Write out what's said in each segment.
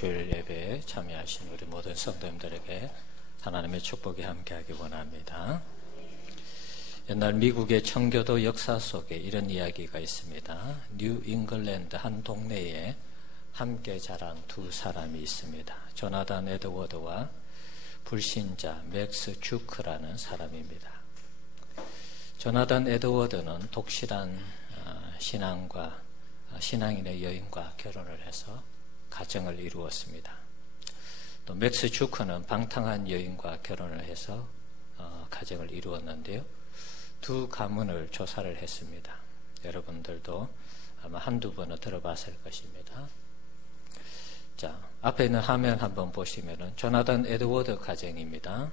주일 예배에 참여하신 우리 모든 성도님들에게 하나님의 축복이 함께하기 원합니다. 옛날 미국의 청교도 역사 속에 이런 이야기가 있습니다. 뉴 잉글랜드 한 동네에 함께 자란 두 사람이 있습니다. 조나단 에드워드와 불신자 맥스 주크라는 사람입니다. 조나단 에드워드는 독실한 신앙인의 여인과 결혼을 해서 가정을 이루었습니다. 또 맥스 주크는 방탕한 여인과 결혼을 해서 가정을 이루었는데요. 두 가문을 조사를 했습니다. 여러분들도 아마 한두 번은 들어봤을 것입니다. 자, 앞에 있는 화면 한번 보시면은 조나단 에드워드 가정입니다.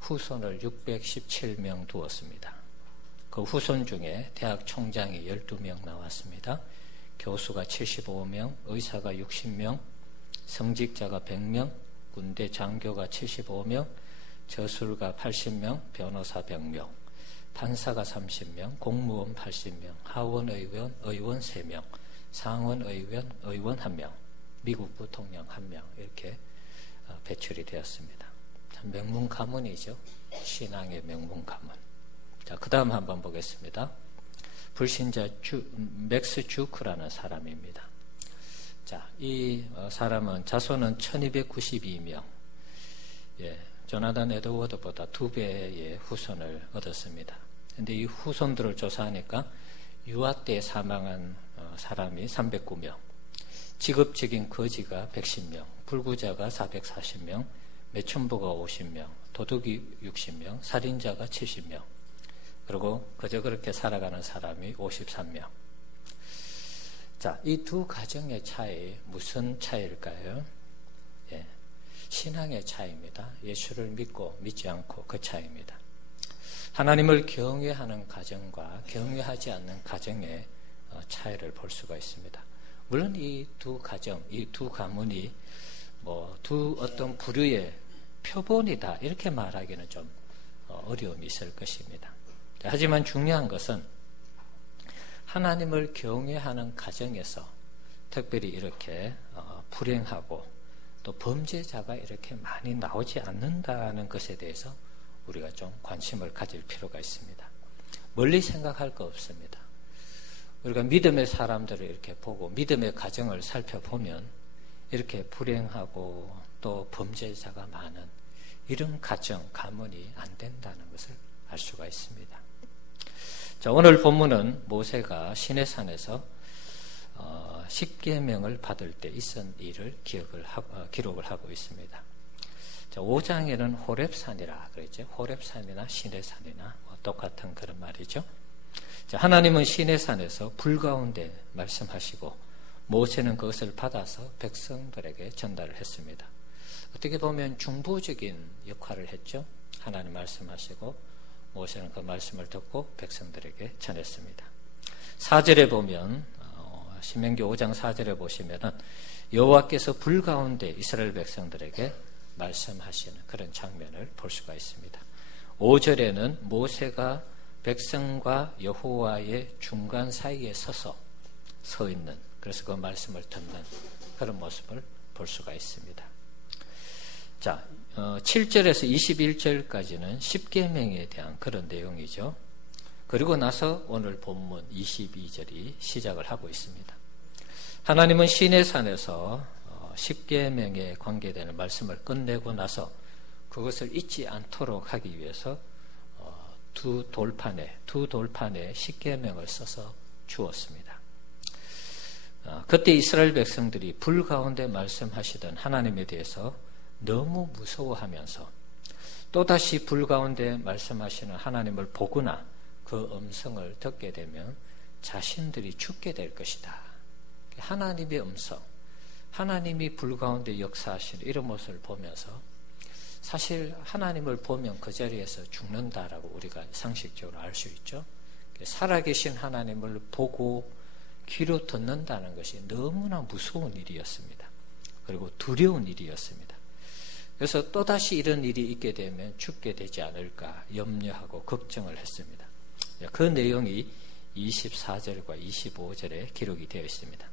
후손을 617명 두었습니다. 그 후손 중에 대학 총장이 12명 나왔습니다. 교수가 75명, 의사가 60명, 성직자가 100명, 군대 장교가 75명, 저술가 80명, 변호사 100명, 판사가 30명, 공무원 80명, 하원의원, 의원 3명, 상원의원, 의원 1명, 미국 부통령 1명 이렇게 배출이 되었습니다. 참 명문 가문이죠. 신앙의 명문 가문. 자, 그 다음 한번 보겠습니다. 불신자 맥스 주크라는 사람입니다. 자, 이 사람은 자손은 1292명. 조나단 에드워드보다 2배의 후손을 얻었습니다. 그런데 이 후손들을 조사하니까 유아 때 사망한 사람이 309명, 직업적인 거지가 110명, 불구자가 440명, 매춘부가 50명, 도둑이 60명, 살인자가 70명, 그리고 그저 그렇게 살아가는 사람이 53명. 자, 이 두 가정의 차이, 무슨 차이일까요? 신앙의 차이입니다. 예수를 믿고 믿지 않고 그 차이입니다. 하나님을 경외하는 가정과 경외하지 않는 가정의 차이를 볼 수가 있습니다. 물론 이 두 가정, 이 두 가문이 두 어떤 부류의 표본이다 이렇게 말하기는 좀 어려움이 있을 것입니다. 하지만 중요한 것은 하나님을 경외하는 가정에서 특별히 이렇게 불행하고 또 범죄자가 이렇게 많이 나오지 않는다는 것에 대해서 우리가 좀 관심을 가질 필요가 있습니다. 멀리 생각할 거 없습니다. 우리가 믿음의 사람들을 이렇게 보고 믿음의 가정을 살펴보면 이렇게 불행하고 또 범죄자가 많은 이런 가정, 가문이 안 된다는 것을 알 수가 있습니다. 자, 오늘 본문은 모세가 시내산에서 10계명을 받을 때 있은 일을 기록을 하고 있습니다. 자, 5장에는 호렙산이라 그랬죠. 호렙산이나 시내산이나 똑같은 그런 말이죠. 자, 하나님은 시내산에서 불 가운데 말씀하시고 모세는 그것을 받아서 백성들에게 전달을 했습니다. 어떻게 보면 중보적인 역할을 했죠. 하나님 말씀하시고 모세는 그 말씀을 듣고 백성들에게 전했습니다. 4절에 보면 신명기 5장 4절에 보시면은 여호와께서 불 가운데 이스라엘 백성들에게 말씀하시는 그런 장면을 볼 수가 있습니다. 5절에는 모세가 백성과 여호와의 중간 사이에 서 있는, 그래서 그 말씀을 듣는 그런 모습을 볼 수가 있습니다. 자, 7절에서 21절까지는 10계명에 대한 그런 내용이죠. 그리고 나서 오늘 본문 22절이 시작을 하고 있습니다. 하나님은 시내산에서 10계명에 관계되는 말씀을 끝내고 나서 그것을 잊지 않도록 하기 위해서 두 돌판에 10계명을 써서 주었습니다. 그때 이스라엘 백성들이 불 가운데 말씀하시던 하나님에 대해서 너무 무서워하면서 또다시 불 가운데 말씀하시는 하나님을 보거나 그 음성을 듣게 되면 자신들이 죽게 될 것이다. 하나님의 음성, 하나님이 불 가운데 역사하시는 이런 모습을 보면서 사실 하나님을 보면 그 자리에서 죽는다라고 우리가 상식적으로 알 수 있죠. 살아계신 하나님을 보고 귀로 듣는다는 것이 너무나 무서운 일이었습니다. 그리고 두려운 일이었습니다. 그래서 또다시 이런 일이 있게 되면 죽게 되지 않을까 염려하고 걱정을 했습니다. 그 내용이 24절과 25절에 기록이 되어 있습니다.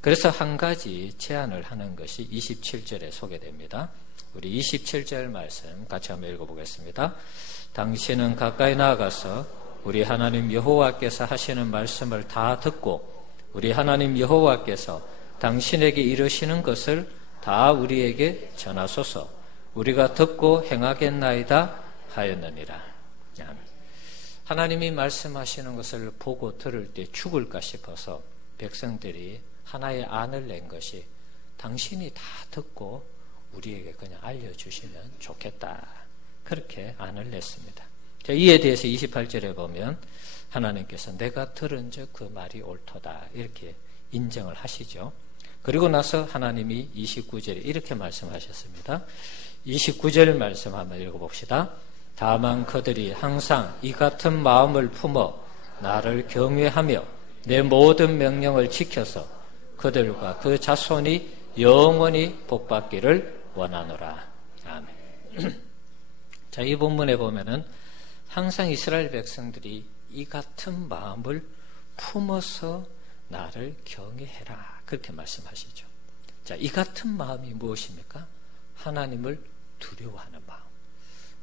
그래서 한 가지 제안을 하는 것이 27절에 소개됩니다. 우리 27절 말씀 같이 한번 읽어보겠습니다. 당신은 가까이 나아가서 우리 하나님 여호와께서 하시는 말씀을 다 듣고 우리 하나님 여호와께서 당신에게 이르시는 것을 다 우리에게 전하소서. 우리가 듣고 행하겠나이다 하였느니라. 하나님이 말씀하시는 것을 보고 들을 때 죽을까 싶어서 백성들이 하나의 안을 낸 것이 당신이 다 듣고 우리에게 그냥 알려주시면 좋겠다. 그렇게 안을 냈습니다. 자, 이에 대해서 28절에 보면 하나님께서 내가 들은 즉 그 말이 옳도다 이렇게 인정을 하시죠. 그리고 나서 하나님이 29절에 이렇게 말씀하셨습니다. 29절 말씀 한번 읽어봅시다. 다만 그들이 항상 이 같은 마음을 품어 나를 경외하며 내 모든 명령을 지켜서 그들과 그 자손이 영원히 복받기를 원하노라. 아멘. 자, 이 본문에 보면은 항상 이스라엘 백성들이 이 같은 마음을 품어서 나를 경외해라. 그렇게 말씀하시죠. 자, 이 같은 마음이 무엇입니까? 하나님을 두려워하는 마음.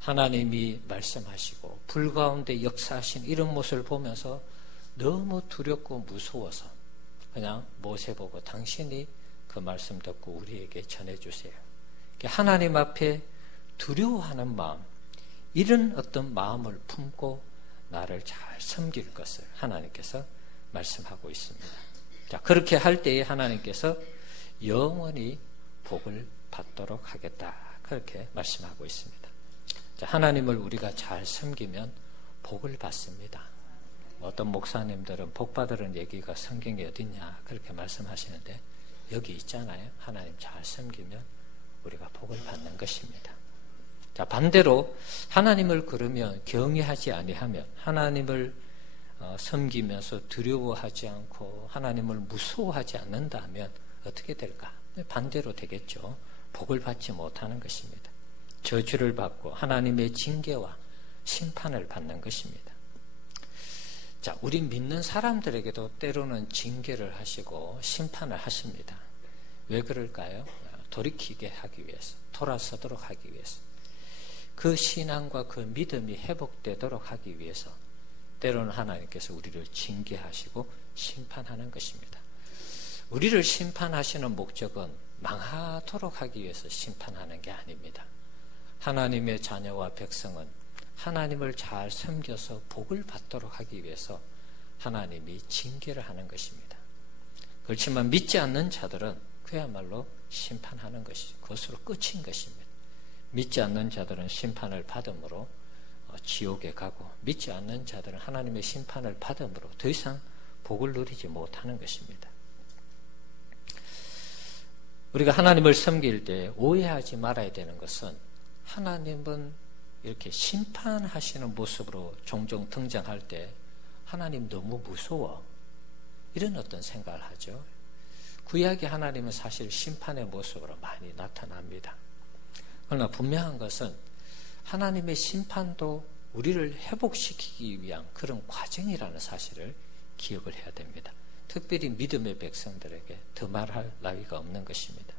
하나님이 말씀하시고 불 가운데 역사하신 이런 모습을 보면서 너무 두렵고 무서워서 그냥 모세 보고 당신이 그 말씀 듣고 우리에게 전해주세요. 하나님 앞에 두려워하는 마음, 이런 어떤 마음을 품고 나를 잘 섬길 것을 하나님께서 말씀하고 있습니다. 자, 그렇게 할 때에 하나님께서 영원히 복을 받도록 하겠다. 그렇게 말씀하고 있습니다. 자, 하나님을 우리가 잘 섬기면 복을 받습니다. 어떤 목사님들은 복 받으라는 얘기가 성경에 어딨냐 그렇게 말씀하시는데 여기 있잖아요. 하나님 잘 섬기면 우리가 복을 받는 것입니다. 자, 반대로 하나님을 그러면 경외하지 아니하면 하나님을 섬기면서 두려워하지 않고 하나님을 무서워하지 않는다면 어떻게 될까? 반대로 되겠죠. 복을 받지 못하는 것입니다. 저주를 받고 하나님의 징계와 심판을 받는 것입니다. 자, 우리 믿는 사람들에게도 때로는 징계를 하시고 심판을 하십니다. 왜 그럴까요? 돌이키게 하기 위해서, 돌아서도록 하기 위해서, 그 신앙과 그 믿음이 회복되도록 하기 위해서 때로는 하나님께서 우리를 징계하시고 심판하는 것입니다. 우리를 심판하시는 목적은 망하도록 하기 위해서 심판하는 게 아닙니다. 하나님의 자녀와 백성은 하나님을 잘 섬겨서 복을 받도록 하기 위해서 하나님이 징계를 하는 것입니다. 그렇지만 믿지 않는 자들은 그야말로 심판하는 것이죠. 그것으로 끝인 것입니다. 믿지 않는 자들은 심판을 받음으로 지옥에 가고 믿지 않는 자들은 하나님의 심판을 받음으로 더 이상 복을 누리지 못하는 것입니다. 우리가 하나님을 섬길 때 오해하지 말아야 되는 것은 하나님은 이렇게 심판하시는 모습으로 종종 등장할 때 하나님 너무 무서워 이런 어떤 생각을 하죠. 구약의 하나님은 사실 심판의 모습으로 많이 나타납니다. 그러나 분명한 것은 하나님의 심판도 우리를 회복시키기 위한 그런 과정이라는 사실을 기억을 해야 됩니다. 특별히 믿음의 백성들에게 더 말할 나위가 없는 것입니다.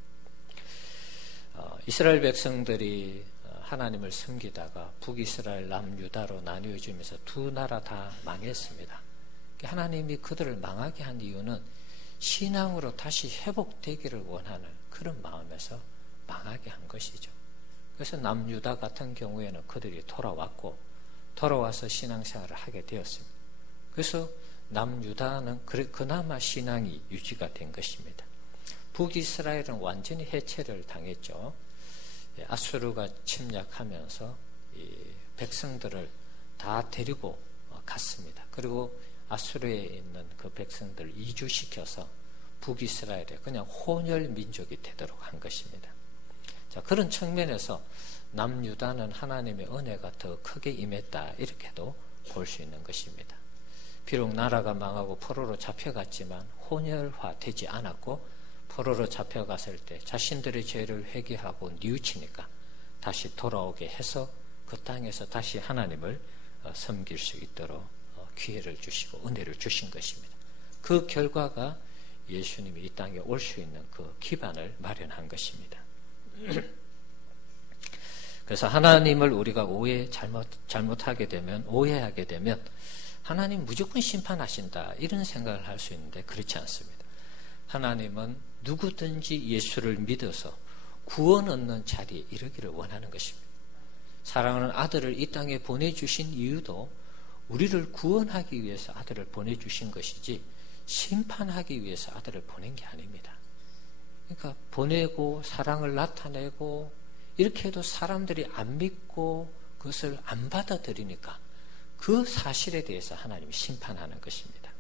이스라엘 백성들이 하나님을 섬기다가 북이스라엘, 남유다로 나뉘어지면서 두 나라 다 망했습니다. 하나님이 그들을 망하게 한 이유는 신앙으로 다시 회복되기를 원하는 그런 마음에서 망하게 한 것이죠. 그래서 남유다 같은 경우에는 그들이 돌아왔고 돌아와서 신앙생활을 하게 되었습니다. 그래서 남유다는 그나마 신앙이 유지가 된 것입니다. 북이스라엘은 완전히 해체를 당했죠. 아수르가 침략하면서 이 백성들을 다 데리고 갔습니다. 그리고 아수르에 있는 그 백성들을 이주시켜서 북이스라엘에 그냥 혼혈 민족이 되도록 한 것입니다. 자, 그런 측면에서 남유다는 하나님의 은혜가 더 크게 임했다 이렇게도 볼 수 있는 것입니다. 비록 나라가 망하고 포로로 잡혀갔지만 혼혈화되지 않았고 포로로 잡혀갔을 때 자신들의 죄를 회개하고 뉘우치니까 다시 돌아오게 해서 그 땅에서 다시 하나님을 섬길 수 있도록 기회를 주시고 은혜를 주신 것입니다. 그 결과가 예수님이 이 땅에 올 수 있는 그 기반을 마련한 것입니다. 그래서 하나님을 우리가 잘못하게 되면, 오해하게 되면 하나님 무조건 심판하신다 이런 생각을 할 수 있는데 그렇지 않습니다. 하나님은 누구든지 예수를 믿어서 구원 얻는 자리에 이르기를 원하는 것입니다. 사랑하는 아들을 이 땅에 보내주신 이유도 우리를 구원하기 위해서 아들을 보내주신 것이지 심판하기 위해서 아들을 보낸 게 아닙니다. 그러니까 보내고 사랑을 나타내고 이렇게 해도 사람들이 안 믿고 그것을 안 받아들이니까 그 사실에 대해서 하나님이 심판하는 것입니다.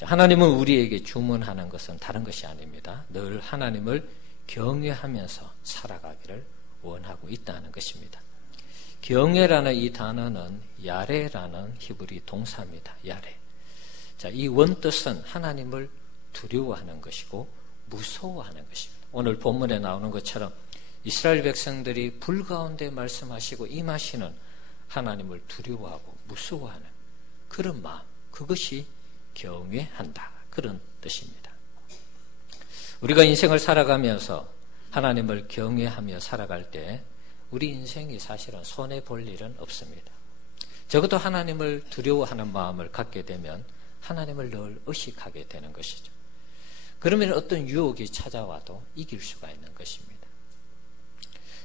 하나님은 우리에게 주문하는 것은 다른 것이 아닙니다. 늘 하나님을 경외하면서 살아가기를 원하고 있다는 것입니다. 경외라는 이 단어는 야레라는 히브리 동사입니다. 야레. 자, 이 원뜻은 하나님을 두려워하는 것이고 무서워하는 것입니다. 오늘 본문에 나오는 것처럼 이스라엘 백성들이 불 가운데 말씀하시고 임하시는 하나님을 두려워하고 무서워하는 그런 마음, 그것이 경외한다, 그런 뜻입니다. 우리가 인생을 살아가면서 하나님을 경외하며 살아갈 때 우리 인생이 사실은 손해볼 일은 없습니다. 적어도 하나님을 두려워하는 마음을 갖게 되면 하나님을 늘 의식하게 되는 것이죠. 그러면 어떤 유혹이 찾아와도 이길 수가 있는 것입니다.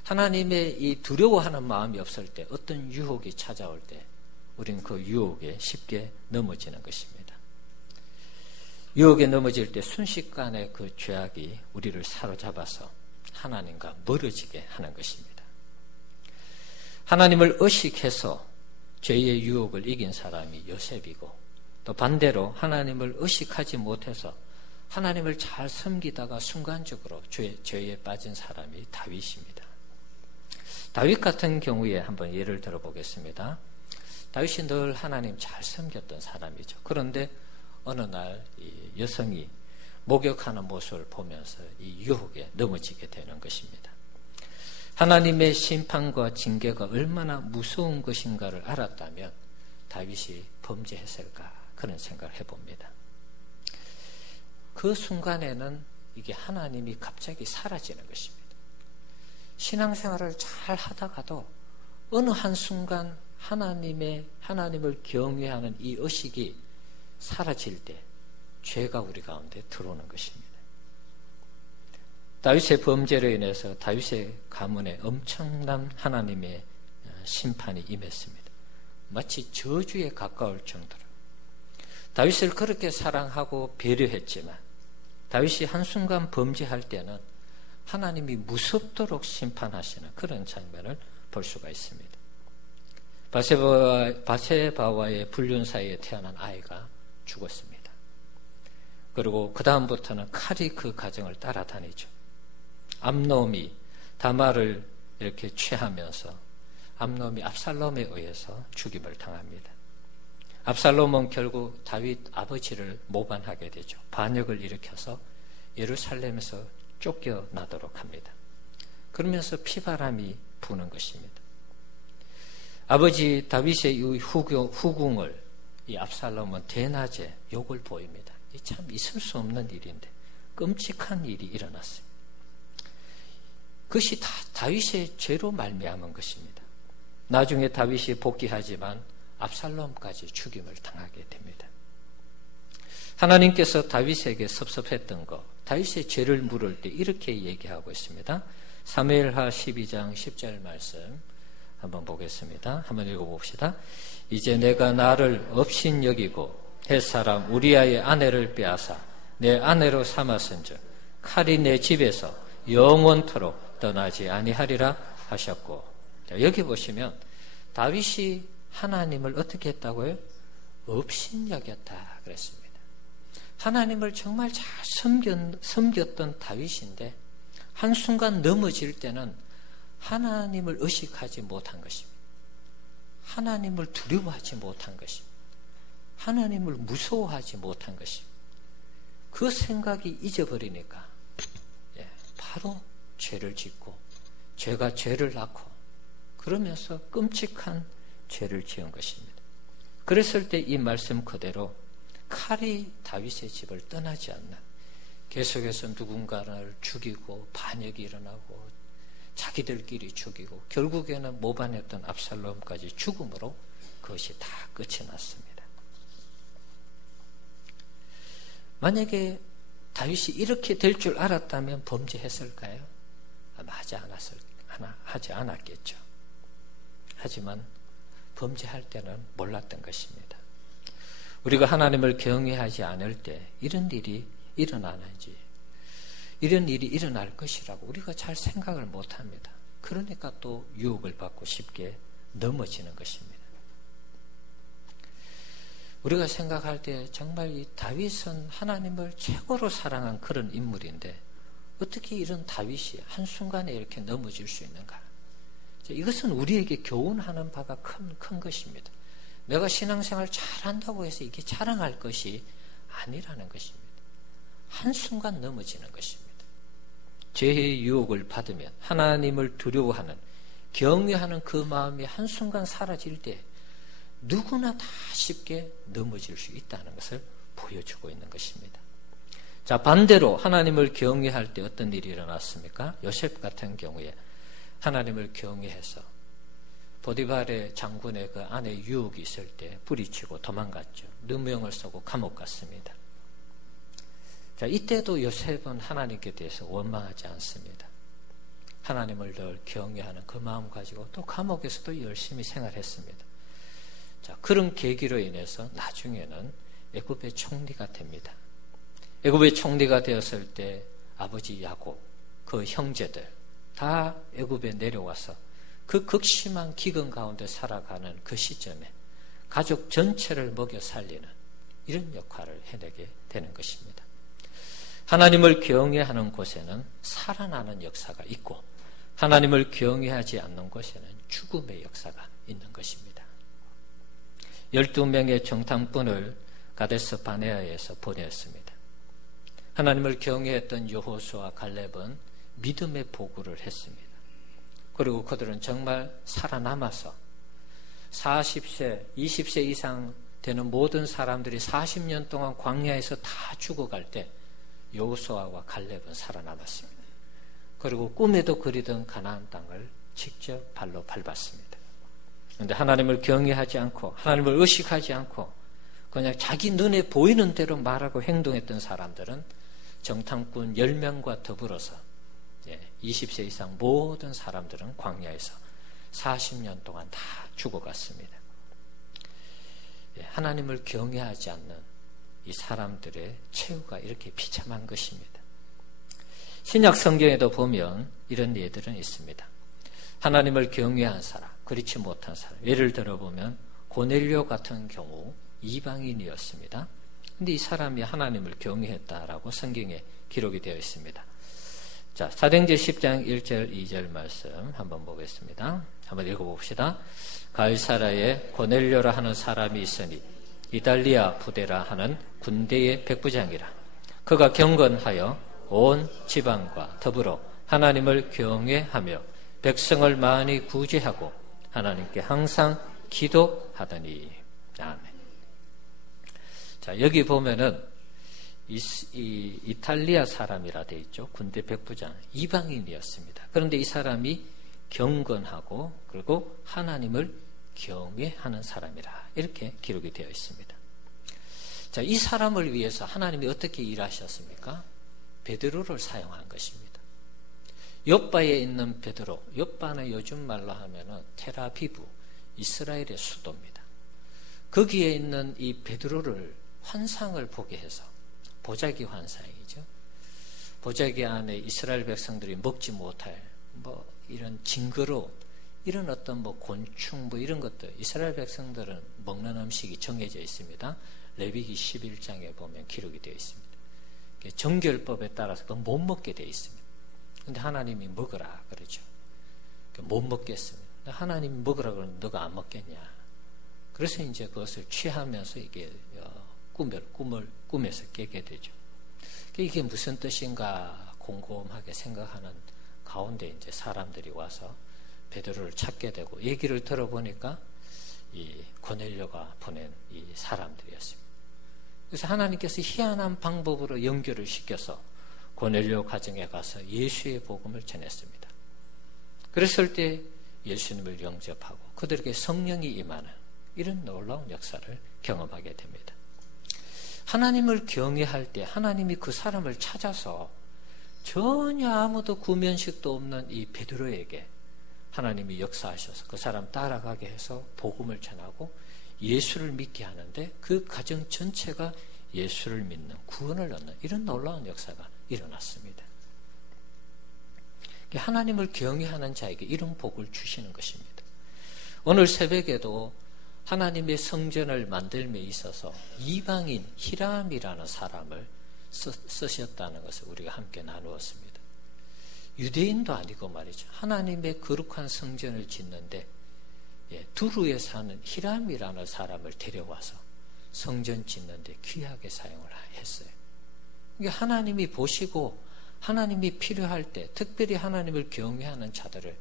하나님의 이 두려워하는 마음이 없을 때 어떤 유혹이 찾아올 때 우리는 그 유혹에 쉽게 넘어지는 것입니다. 유혹에 넘어질 때 순식간에 그 죄악이 우리를 사로잡아서 하나님과 멀어지게 하는 것입니다. 하나님을 의식해서 죄의 유혹을 이긴 사람이 요셉이고 또 반대로 하나님을 의식하지 못해서 하나님을 잘 섬기다가 순간적으로 죄에 빠진 사람이 다윗입니다. 다윗 같은 경우에 한번 예를 들어보겠습니다. 다윗이 늘 하나님 잘 섬겼던 사람이죠. 그런데 어느 날 이 여성이 목욕하는 모습을 보면서 이 유혹에 넘어지게 되는 것입니다. 하나님의 심판과 징계가 얼마나 무서운 것인가를 알았다면 다윗이 범죄했을까 그런 생각을 해봅니다. 그 순간에는 이게 하나님이 갑자기 사라지는 것입니다. 신앙생활을 잘 하다가도 어느 한순간 하나님을 경외하는 이 의식이 사라질 때 죄가 우리 가운데 들어오는 것입니다. 다윗의 범죄로 인해서 다윗의 가문에 엄청난 하나님의 심판이 임했습니다. 마치 저주에 가까울 정도로 다윗을 그렇게 사랑하고 배려했지만 다윗이 한순간 범죄할 때는 하나님이 무섭도록 심판하시는 그런 장면을 볼 수가 있습니다. 바세바와의 불륜 사이에 태어난 아이가 죽었습니다. 그리고 그 다음부터는 칼이 그 가정을 따라다니죠. 암놈이 다말을 이렇게 취하면서 암놈이 압살롬에 의해서 죽임을 당합니다. 압살롬은 결국 다윗 아버지를 모반하게 되죠. 반역을 일으켜서 예루살렘에서 쫓겨나도록 합니다. 그러면서 피바람이 부는 것입니다. 아버지 다윗의 이 후궁을 이 압살롬은 대낮에 욕을 보입니다. 이 참 있을 수 없는 일인데 끔찍한 일이 일어났어요. 그것이 다 다윗의 죄로 말미암은 것입니다. 나중에 다윗이 복귀하지만 압살롬까지 죽임을 당하게 됩니다. 하나님께서 다윗에게 섭섭했던 것, 다윗의 죄를 물을 때 이렇게 얘기하고 있습니다. 사무엘하 12장 10절 말씀 한번 보겠습니다. 한번 읽어봅시다. 이제 내가 나를 업신 여기고 햇사람 우리아의 아내를 빼앗아 내 아내로 삼았은즉 칼이 내 집에서 영원토록 떠나지 아니하리라 하셨고, 자, 여기 보시면 다윗이 하나님을 어떻게 했다고요? 업신 여겼다 그랬습니다. 하나님을 정말 잘 섬겼던 다윗인데 한순간 넘어질 때는 하나님을 의식하지 못한 것입니다. 하나님을 두려워하지 못한 것입니다. 하나님을 무서워하지 못한 것입니다. 그 생각이 잊어버리니까 바로 죄를 짓고 죄가 죄를 낳고 그러면서 끔찍한 죄를 지은 것입니다. 그랬을 때 이 말씀 그대로 칼이 다윗의 집을 떠나지 않는, 계속해서 누군가를 죽이고 반역이 일어나고 자기들끼리 죽이고 결국에는 모반했던 압살롬까지 죽음으로 그것이 다 끝이 났습니다. 만약에 다윗이 이렇게 될 줄 알았다면 범죄했을까요? 아마 하지 않았겠죠. 하지만 범죄할 때는 몰랐던 것입니다. 우리가 하나님을 경외하지 않을 때 이런 일이 일어나는지, 이런 일이 일어날 것이라고 우리가 잘 생각을 못합니다. 그러니까 또 유혹을 받고 쉽게 넘어지는 것입니다. 우리가 생각할 때 정말 이 다윗은 하나님을 최고로 사랑한 그런 인물인데 어떻게 이런 다윗이 한순간에 이렇게 넘어질 수 있는가? 이것은 우리에게 교훈하는 바가 큰 것입니다. 내가 신앙생활 잘한다고 해서 이게 자랑할 것이 아니라는 것입니다. 한순간 넘어지는 것입니다. 죄의 유혹을 받으면 하나님을 두려워하는, 경외하는 그 마음이 한순간 사라질 때 누구나 다 쉽게 넘어질 수 있다는 것을 보여주고 있는 것입니다. 자, 반대로 하나님을 경외할 때 어떤 일이 일어났습니까? 요셉 같은 경우에 하나님을 경외해서 보디발의 장군의 그 아내 유혹이 있을 때 뿌리치고 도망갔죠. 누명을 쓰고 감옥 갔습니다. 자, 이때도 요셉은 하나님께 대해서 원망하지 않습니다. 하나님을 늘 경외하는 그 마음 가지고 또 감옥에서도 열심히 생활했습니다. 자, 그런 계기로 인해서 나중에는 애굽의 총리가 됩니다. 애굽의 총리가 되었을 때 아버지 야곱, 그 형제들 다 애굽에 내려와서 그 극심한 기근 가운데 살아가는 그 시점에 가족 전체를 먹여 살리는 이런 역할을 해내게 되는 것입니다. 하나님을 경외하는 곳에는 살아나는 역사가 있고 하나님을 경외하지 않는 곳에는 죽음의 역사가 있는 것입니다. 12명의 정탐꾼을 가데스 바네아에서 보냈습니다. 하나님을 경외했던 여호수아와 갈렙은 믿음의 보고를 했습니다. 그리고 그들은 정말 살아남아서 40세, 20세 이상 되는 모든 사람들이 40년 동안 광야에서 다 죽어갈 때 여호수아와 갈렙은 살아남았습니다. 그리고 꿈에도 그리던 가나안 땅을 직접 발로 밟았습니다. 그런데 하나님을 경외하지 않고 하나님을 의식하지 않고 그냥 자기 눈에 보이는 대로 말하고 행동했던 사람들은 정탐꾼 10명과 더불어서 20세 이상 모든 사람들은 광야에서 40년 동안 다 죽어갔습니다. 하나님을 경외하지 않는 이 사람들의 최후가 이렇게 비참한 것입니다. 신약 성경에도 보면 이런 예들은 있습니다. 하나님을 경외한 사람, 그렇지 못한 사람. 예를 들어보면 고넬료 같은 경우 이방인이었습니다. 그런데 이 사람이 하나님을 경외했다라고 성경에 기록이 되어 있습니다. 자, 사도행전 10장 1절 2절 말씀 한번 보겠습니다. 한번 읽어봅시다. 가이사라에 고넬료라 하는 사람이 있으니 이달리아 부대라 하는 군대의 백부장이라. 그가 경건하여 온 지방과 더불어 하나님을 경외하며 백성을 많이 구제하고 하나님께 항상 기도하더니. 아멘. 자, 여기 보면은 이탈리아 사람이라 되어 있죠. 군대 백부장, 이방인이었습니다. 그런데 이 사람이 경건하고 그리고 하나님을 경외하는 사람이라 이렇게 기록이 되어 있습니다. 자, 이 사람을 위해서 하나님이 어떻게 일하셨습니까? 베드로를 사용한 것입니다. 욥바에 있는 베드로, 욥바는 요즘 말로 하면은 텔아비브, 이스라엘의 수도입니다. 거기에 있는 이 베드로를 환상을 보게 해서, 보자기 환상이죠. 보자기 안에 이스라엘 백성들이 먹지 못할 이런 징그러운 이런 어떤 곤충 이런 것들, 이스라엘 백성들은 먹는 음식이 정해져 있습니다. 레위기 11장에 보면 기록이 되어 있습니다. 정결법에 따라서 그건 못 먹게 되어 있습니다. 근데 하나님이 먹으라 그러죠. 못 먹겠습니다. 하나님이 먹으라 그러면 너가 안 먹겠냐. 그래서 이제 그것을 취하면서 이게 꿈에서 깨게 되죠. 이게 무슨 뜻인가 곰곰하게 생각하는 가운데 이제 사람들이 와서 베드로를 찾게 되고 얘기를 들어보니까 이 고넬료가 보낸 이 사람들이었습니다. 그래서 하나님께서 희한한 방법으로 연결을 시켜서 고넬료 가정에 가서 예수의 복음을 전했습니다. 그랬을 때 예수님을 영접하고 그들에게 성령이 임하는 이런 놀라운 역사를 경험하게 됩니다. 하나님을 경외할 때 하나님이 그 사람을 찾아서 전혀 아무도 구면식도 없는 이 베드로에게 하나님이 역사하셔서 그 사람 따라가게 해서 복음을 전하고 예수를 믿게 하는데 그 가정 전체가 예수를 믿는 구원을 얻는 이런 놀라운 역사가 일어났습니다. 하나님을 경외하는 자에게 이런 복을 주시는 것입니다. 오늘 새벽에도 하나님의 성전을 만들며 있어서 이방인 히람이라는 사람을 쓰셨다는 것을 우리가 함께 나누었습니다. 유대인도 아니고 말이죠. 하나님의 거룩한 성전을 짓는데 두루에 사는 히람이라는 사람을 데려와서 성전 짓는데 귀하게 사용을 했어요. 하나님이 보시고 하나님이 필요할 때 특별히 하나님을 경외하는 자들을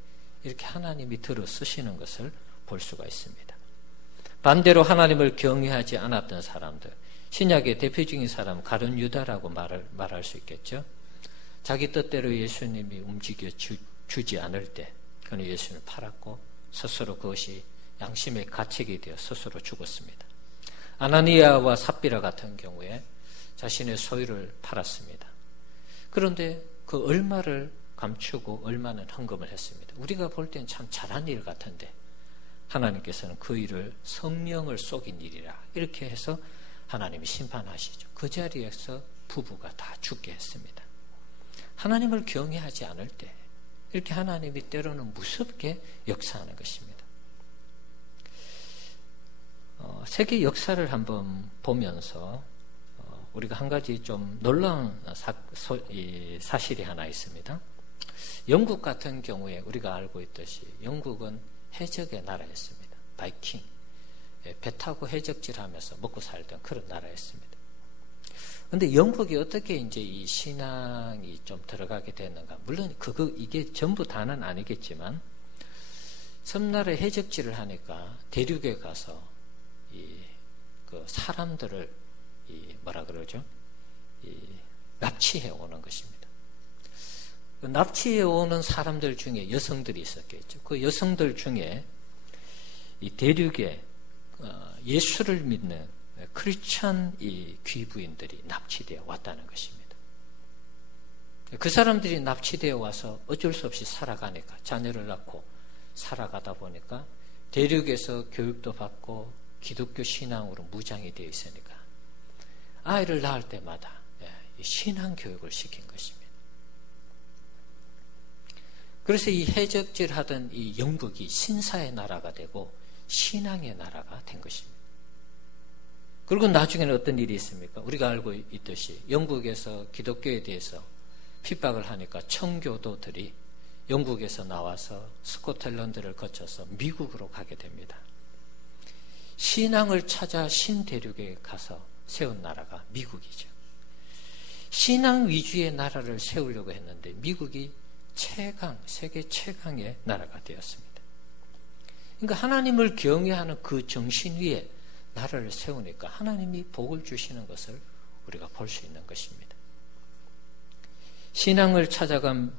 이렇게 하나님이 들어 쓰시는 것을 볼 수가 있습니다. 반대로 하나님을 경외하지 않았던 사람들, 신약의 대표적인 사람 가룟 유다라고 말할 수 있겠죠. 자기 뜻대로 예수님이 움직여 주지 않을 때 그는 예수님을 팔았고 스스로 그것이 양심의 가책이 되어 스스로 죽었습니다. 아나니아와 삽비라 같은 경우에 자신의 소유를 팔았습니다. 그런데 그 얼마를 감추고 얼마는 헌금을 했습니다. 우리가 볼 때는 참 잘한 일 같은데 하나님께서는 그 일을 성령을 속인 일이라 이렇게 해서 하나님이 심판하시죠. 그 자리에서 부부가 다 죽게 했습니다. 하나님을 경외하지 않을 때 이렇게 하나님이 때로는 무섭게 역사하는 것입니다. 세계 역사를 한번 보면서 우리가 한 가지 좀 놀라운 사실이 하나 있습니다. 영국 같은 경우에 우리가 알고 있듯이 영국은 해적의 나라였습니다. 바이킹, 배 타고 해적질하면서 먹고 살던 그런 나라였습니다. 그런데 영국이 어떻게 이제 이 신앙이 좀 들어가게 됐는가? 물론 이게 전부 다는 아니겠지만 섬나라에 해적질을 하니까 대륙에 가서 그 사람들을 납치해 오는 것입니다. 그 납치해 오는 사람들 중에 여성들이 있었겠죠. 그 여성들 중에 이 대륙에 예수를 믿는 크리스찬 이 귀부인들이 납치되어 왔다는 것입니다. 그 사람들이 납치되어 와서 어쩔 수 없이 살아가니까 자녀를 낳고 살아가다 보니까 대륙에서 교육도 받고 기독교 신앙으로 무장이 되어 있으니까 아이를 낳을 때마다 신앙 교육을 시킨 것입니다. 그래서 이 해적질 하던 이 영국이 신사의 나라가 되고 신앙의 나라가 된 것입니다. 그리고 나중에는 어떤 일이 있습니까? 우리가 알고 있듯이 영국에서 기독교에 대해서 핍박을 하니까 청교도들이 영국에서 나와서 스코틀랜드를 거쳐서 미국으로 가게 됩니다. 신앙을 찾아 신대륙에 가서 세운 나라가 미국이죠. 신앙 위주의 나라를 세우려고 했는데 미국이 세계 최강의 나라가 되었습니다. 그러니까 하나님을 경외하는 그 정신 위에 나라를 세우니까 하나님이 복을 주시는 것을 우리가 볼 수 있는 것입니다. 신앙을 찾아간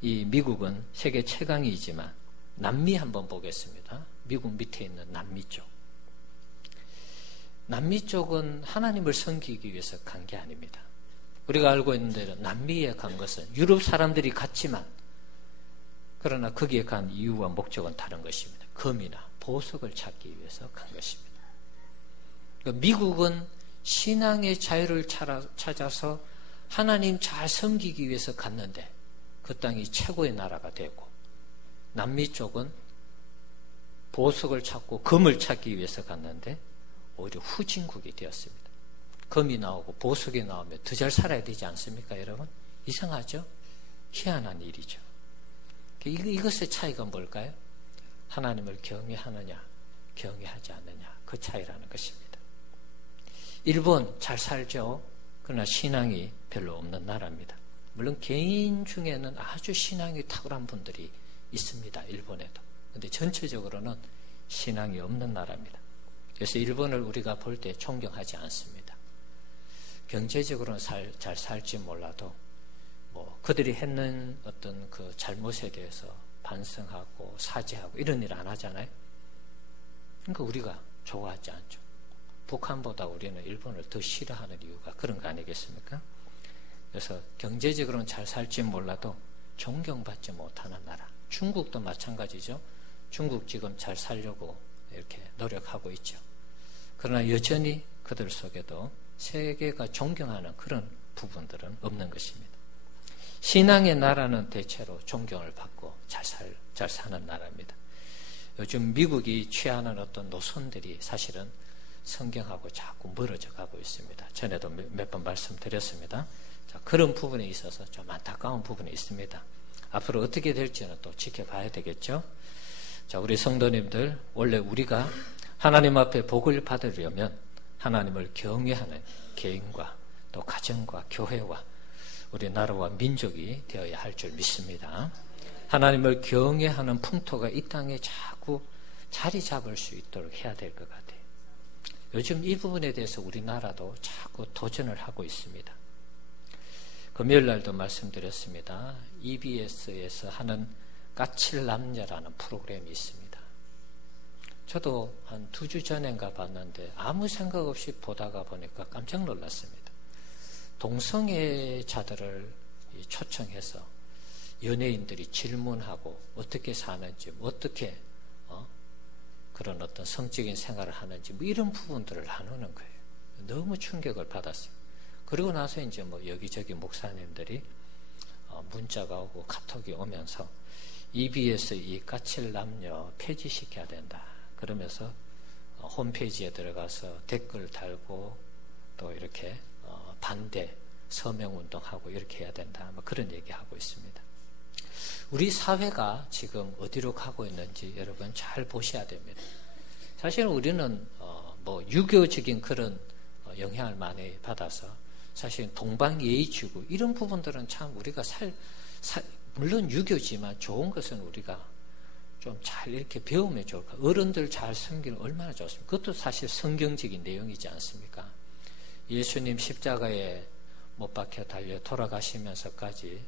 이 미국은 세계 최강이지만 남미 한번 보겠습니다. 미국 밑에 있는 남미 쪽. 남미 쪽은 하나님을 섬기기 위해서 간 게 아닙니다. 우리가 알고 있는 대로 남미에 간 것은 유럽 사람들이 갔지만 그러나 거기에 간 이유와 목적은 다른 것입니다. 금이나 보석을 찾기 위해서 간 것입니다. 그러니까 미국은 신앙의 자유를 찾아서 하나님 잘 섬기기 위해서 갔는데 그 땅이 최고의 나라가 되고 남미 쪽은 보석을 찾고 금을 찾기 위해서 갔는데 오히려 후진국이 되었습니다. 금이 나오고 보석이 나오면 더 잘 살아야 되지 않습니까, 여러분? 이상하죠? 희한한 일이죠. 이것의 차이가 뭘까요? 하나님을 경외하느냐, 경외하지 않느냐, 그 차이라는 것입니다. 일본 잘 살죠? 그러나 신앙이 별로 없는 나라입니다. 물론 개인 중에는 아주 신앙이 탁월한 분들이 있습니다, 일본에도. 그런데 전체적으로는 신앙이 없는 나라입니다. 그래서 일본을 우리가 볼 때 존경하지 않습니다. 경제적으로는 잘 살지 몰라도 뭐 그들이 했는 어떤 그 잘못에 대해서 반성하고 사죄하고 이런 일 안 하잖아요. 그러니까 우리가 좋아하지 않죠. 북한보다 우리는 일본을 더 싫어하는 이유가 그런 거 아니겠습니까? 그래서 경제적으로는 잘 살지 몰라도 존경받지 못하는 나라. 중국도 마찬가지죠. 중국 지금 잘 살려고 이렇게 노력하고 있죠. 그러나 여전히 그들 속에도 세계가 존경하는 그런 부분들은 없는 것입니다. 신앙의 나라는 대체로 존경을 받고 잘 사는 나라입니다. 요즘 미국이 취하는 어떤 노선들이 사실은 성경하고 자꾸 멀어져 가고 있습니다. 전에도 몇 번 말씀드렸습니다. 자, 그런 부분에 있어서 좀 안타까운 부분이 있습니다. 앞으로 어떻게 될지는 또 지켜봐야 되겠죠. 자, 우리 성도님들, 원래 우리가 하나님 앞에 복을 받으려면 하나님을 경외하는 개인과 또 가정과 교회와 우리나라와 민족이 되어야 할 줄 믿습니다. 하나님을 경외하는 풍토가 이 땅에 자꾸 자리 잡을 수 있도록 해야 될 것 같아요. 요즘 이 부분에 대해서 우리나라도 자꾸 도전을 하고 있습니다. 금요일 날도 말씀드렸습니다. EBS에서 하는 까칠남녀라는 프로그램이 있습니다. 저도 한 2주 전인가 봤는데 아무 생각 없이 보다가 보니까 깜짝 놀랐습니다. 동성애자들을 초청해서 연예인들이 질문하고 어떻게 사는지, 어떻게 그런 어떤 성적인 생활을 하는지 뭐 이런 부분들을 나누는 거예요. 너무 충격을 받았어요. 그리고 나서 이제 뭐 여기저기 목사님들이 문자가 오고 카톡이 오면서 EBS 이 까칠 남녀 폐지시켜야 된다. 그러면서 홈페이지에 들어가서 댓글 달고 또 이렇게 반대 서명운동하고 이렇게 해야 된다. 뭐 그런 얘기하고 있습니다. 우리 사회가 지금 어디로 가고 있는지 여러분 잘 보셔야 됩니다. 사실 우리는 뭐 유교적인 그런 영향을 많이 받아서 사실 동방예의지구 이런 부분들은 참 우리가 물론 유교지만 좋은 것은 우리가 좀 잘 이렇게 배우면 좋을까. 어른들 잘 섬기는 얼마나 좋습니까? 그것도 사실 성경적인 내용이지 않습니까? 예수님 십자가에 못 박혀 달려 돌아가시면서까지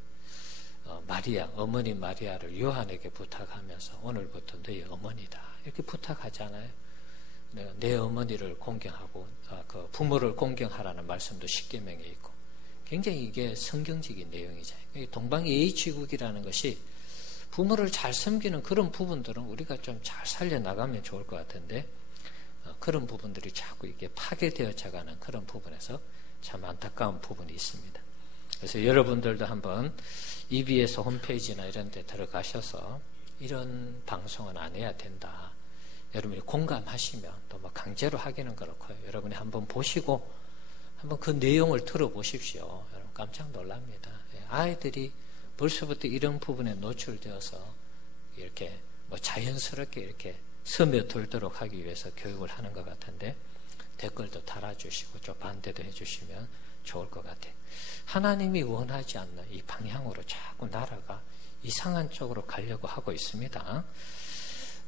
마리아, 어머니 마리아를 요한에게 부탁하면서 오늘부터 너희 어머니다 이렇게 부탁하잖아요. 내 어머니를 공경하고 그 부모를 공경하라는 말씀도 십계명에 있고 굉장히 이게 성경적인 내용이잖아요. 동방예의지국이라는 것이 부모를 잘 섬기는 그런 부분들은 우리가 좀 잘 살려나가면 좋을 것 같은데 그런 부분들이 자꾸 이게 파괴되어져 가는 그런 부분에서 참 안타까운 부분이 있습니다. 그래서 여러분들도 한번 EBS 홈페이지나 이런 데 들어가셔서 이런 방송은 안 해야 된다. 여러분이 공감하시면 또 뭐 강제로 하기는 그렇고요. 여러분이 한번 보시고 한번 그 내용을 들어보십시오. 여러분 깜짝 놀랍니다. 아이들이 벌써부터 이런 부분에 노출되어서 이렇게 뭐 자연스럽게 이렇게 스며들도록 하기 위해서 교육을 하는 것 같은데 댓글도 달아주시고 좀 반대도 해주시면 좋을 것 같아요. 하나님이 원하지 않는 이 방향으로 자꾸 나라가 이상한 쪽으로 가려고 하고 있습니다.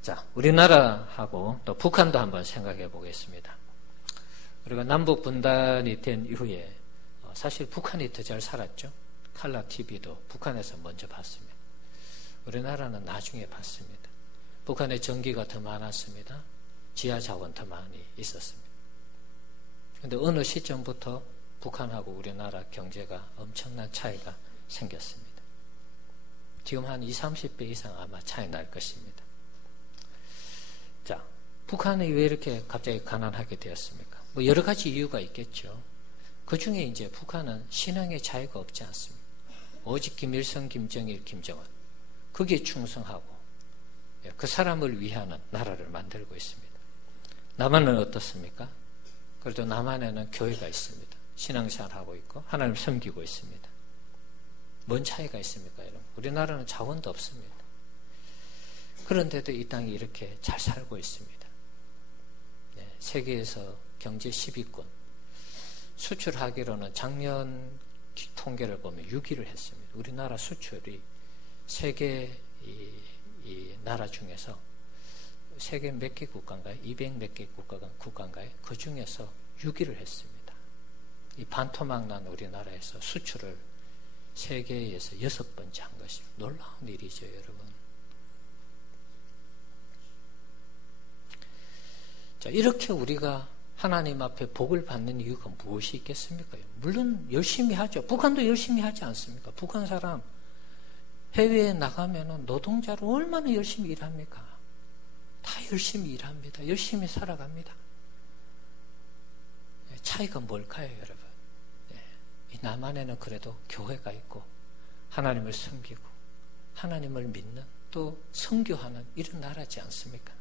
자, 우리나라하고 또 북한도 한번 생각해 보겠습니다. 우리가 남북 분단이 된 이후에 사실 북한이 더 잘 살았죠. 칼라 TV도 북한에서 먼저 봤습니다. 우리나라는 나중에 봤습니다. 북한의 전기가 더 많았습니다. 지하 자원 더 많이 있었습니다. 그런데 어느 시점부터 북한하고 우리나라 경제가 엄청난 차이가 생겼습니다. 지금 한 20, 30배 이상 아마 차이 날 것입니다. 자, 북한이 왜 이렇게 갑자기 가난하게 되었습니까? 뭐 여러 가지 이유가 있겠죠. 그 중에 이제 북한은 신앙의 자유가 없지 않습니다. 오직 김일성, 김정일, 김정은 거기에 충성하고 그 사람을 위하는 나라를 만들고 있습니다. 남한은 어떻습니까? 그래도 남한에는 교회가 있습니다. 신앙생활하고 있고 하나님 섬기고 있습니다. 뭔 차이가 있습니까, 여러분? 우리나라는 자원도 없습니다. 그런데도 이 땅이 이렇게 잘 살고 있습니다. 세계에서 경제 10위권 수출하기로는 작년 통계를 보면 6위를 했습니다. 우리나라 수출이 세계 이 나라 중에서 세계 몇 개 국가인가요? 200 몇 개 국가인가요? 그 중에서 6위를 했습니다. 이 반토막 난 우리나라에서 수출을 세계에서 6번째 한 것이 놀라운 일이죠, 여러분. 자, 이렇게 우리가 하나님 앞에 복을 받는 이유가 무엇이 있겠습니까? 물론 열심히 하죠. 북한도 열심히 하지 않습니까? 북한 사람 해외에 나가면 노동자로 얼마나 열심히 일합니까? 다 열심히 일합니다. 열심히 살아갑니다. 차이가 뭘까요, 여러분? 이 남한에는 그래도 교회가 있고 하나님을 섬기고 하나님을 믿는 또 선교하는 이런 나라지 않습니까?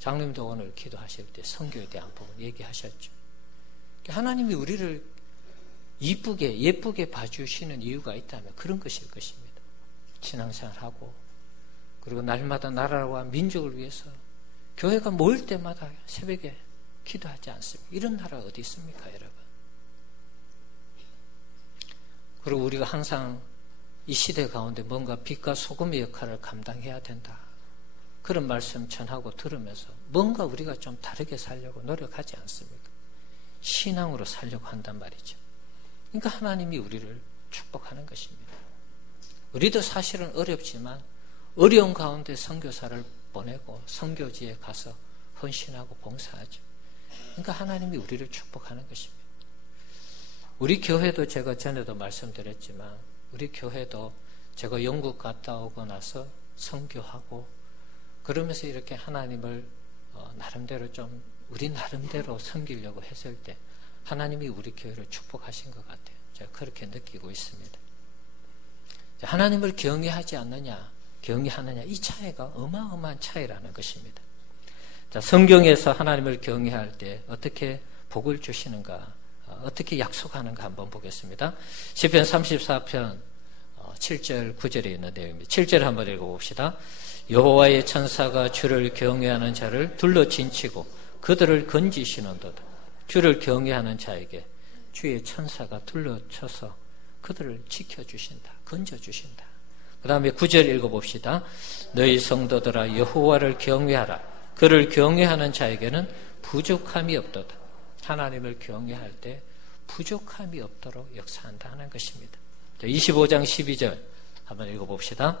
장로님도 오늘 기도하실 때 선교에 대한 부분 얘기하셨죠. 하나님이 우리를 예쁘게 봐주시는 이유가 있다면 그런 것일 것입니다. 신앙생활하고 그리고 날마다 나라와 민족을 위해서 교회가 모일 때마다 새벽에 기도하지 않습니까? 이런 나라 어디 있습니까, 여러분? 그리고 우리가 항상 이 시대 가운데 뭔가 빛과 소금의 역할을 감당해야 된다. 그런 말씀 전하고 들으면서 뭔가 우리가 좀 다르게 살려고 노력하지 않습니까? 신앙으로 살려고 한단 말이죠. 그러니까 하나님이 우리를 축복하는 것입니다. 우리도 사실은 어렵지만 어려운 가운데 선교사를 보내고 선교지에 가서 헌신하고 봉사하죠. 그러니까 하나님이 우리를 축복하는 것입니다. 우리 교회도 제가 전에도 말씀드렸지만 우리 교회도 제가 영국 갔다 오고 나서 선교하고 그러면서 이렇게 하나님을 나름대로 좀 우리 나름대로 섬기려고 했을 때 하나님이 우리 교회를 축복하신 것 같아요. 제가 그렇게 느끼고 있습니다. 하나님을 경외하지 않느냐 경외하느냐 이 차이가 어마어마한 차이라는 것입니다. 자, 성경에서 하나님을 경외할 때 어떻게 복을 주시는가 어떻게 약속하는가 한번 보겠습니다. 시편 34편 7절 9절에 있는 내용입니다. 7절 한번 읽어봅시다. 여호와의 천사가 주를 경외하는 자를 둘러 진치고 그들을 건지시는도다. 주를 경외하는 자에게 주의 천사가 둘러쳐서 그들을 지켜주신다. 건져주신다. 그 다음에 9절 읽어봅시다. 너희 성도들아 여호와를 경외하라. 그를 경외하는 자에게는 부족함이 없도다. 하나님을 경외할 때 부족함이 없도록 역사한다는 것입니다. 25장 12절 한번 읽어봅시다.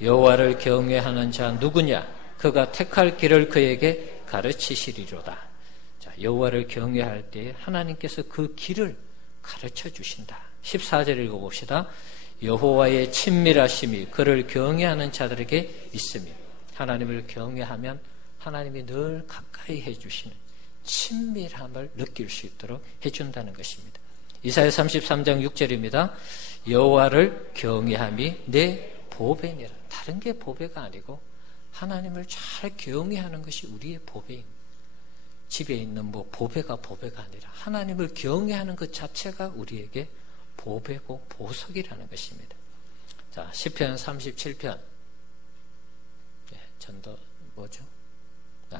여호와를 경외하는 자 누구냐? 그가 택할 길을 그에게 가르치시리로다. 자, 여호와를 경외할 때 하나님께서 그 길을 가르쳐 주신다. 14절 읽어봅시다. 여호와의 친밀하심이 그를 경외하는 자들에게 있으며 하나님을 경외하면 하나님이 늘 가까이 해주시는 친밀함을 느낄 수 있도록 해준다는 것입니다. 이사야 33장 6절입니다. 여호와를 경외함이 내 보배니라. 다른 게 보배가 아니고 하나님을 잘 경외하는 것이 우리의 보배입니다. 집에 있는 뭐 보배가 아니라 하나님을 경외하는 것 자체가 우리에게 보배고 보석이라는 것입니다. 자, 시편 37편 전도 뭐죠?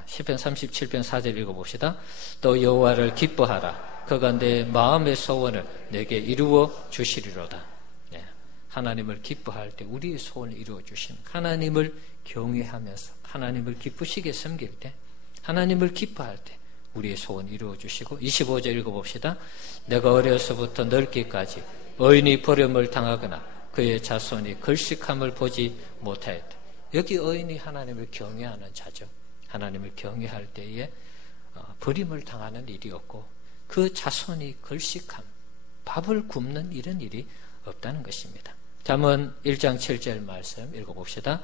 시편 37편 4절 읽어봅시다. 또 여호와를 기뻐하라. 그가 내 마음의 소원을 내게 이루어 주시리로다. 네, 하나님을 기뻐할 때 우리의 소원을 이루어 주신 하나님을 경외하면서 하나님을 기쁘시게 섬길 때 하나님을 기뻐할 때 우리의 소원 이루어 주시고 25절 읽어봅시다. 내가 어려서부터 늙기까지 의인이 버림을 당하거나 그의 자손이 걸식함을 보지 못하였다. 여기 의인이 하나님을 경외하는 자죠. 하나님을 경외할 때에 버림을 당하는 일이 없고 그 자손이 걸식함, 밥을 굶는 이런 일이 없다는 것입니다. 잠언 1장 7절 말씀 읽어봅시다.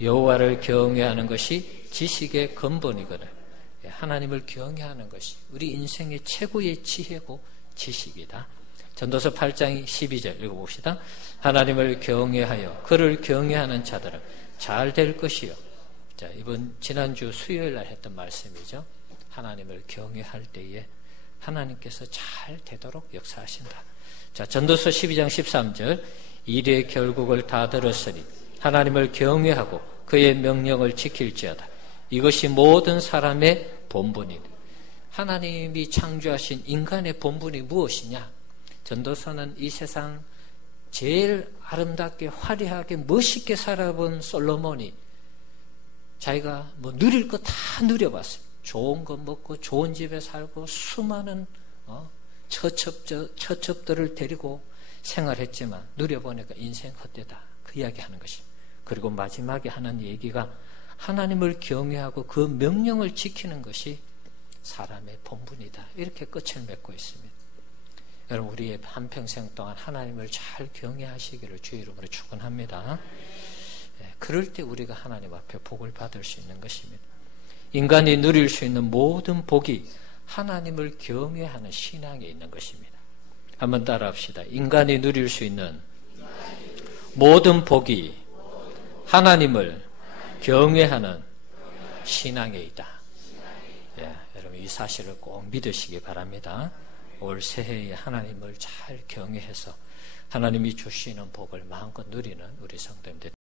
여호와를 경외하는 것이 지식의 근본이거든. 하나님을 경외하는 것이 우리 인생의 최고의 지혜고 지식이다. 전도서 8장 12절 읽어봅시다. 하나님을 경외하여 그를 경외하는 자들은 잘 될 것이요. 자, 이번 지난주 수요일 날 했던 말씀이죠. 하나님을 경외할 때에 하나님께서 잘 되도록 역사하신다. 자, 전도서 12장 13절 일의 결국을 다 들었으니 하나님을 경외하고 그의 명령을 지킬지어다. 이것이 모든 사람의 본분이다. 하나님이 창조하신 인간의 본분이 무엇이냐? 전도서는 이 세상 제일 아름답게 화려하게 멋있게 살아본 솔로몬이 자기가 뭐 누릴 거 다 누려봤어요. 좋은 거 먹고 좋은 집에 살고 수많은 처첩들을 데리고 생활했지만 누려보니까 인생 헛되다. 그 이야기하는 것입니다. 그리고 마지막에 하는 얘기가 하나님을 경외하고 그 명령을 지키는 것이 사람의 본분이다. 이렇게 끝을 맺고 있습니다. 여러분, 우리의 한평생 동안 하나님을 잘 경외하시기를 주의 이름으로 축원합니다. 그럴 때 우리가 하나님 앞에 복을 받을 수 있는 것입니다. 인간이 누릴 수 있는 모든 복이 하나님을 경외하는 신앙에 있는 것입니다. 한번 따라합시다. 인간이 누릴 수 있는 모든 복이 하나님을 경외하는 신앙에 있다. 여러분, 이 사실을 꼭 믿으시기 바랍니다. 올 새해에 하나님을 잘 경외해서 하나님이 주시는 복을 마음껏 누리는 우리 성도님들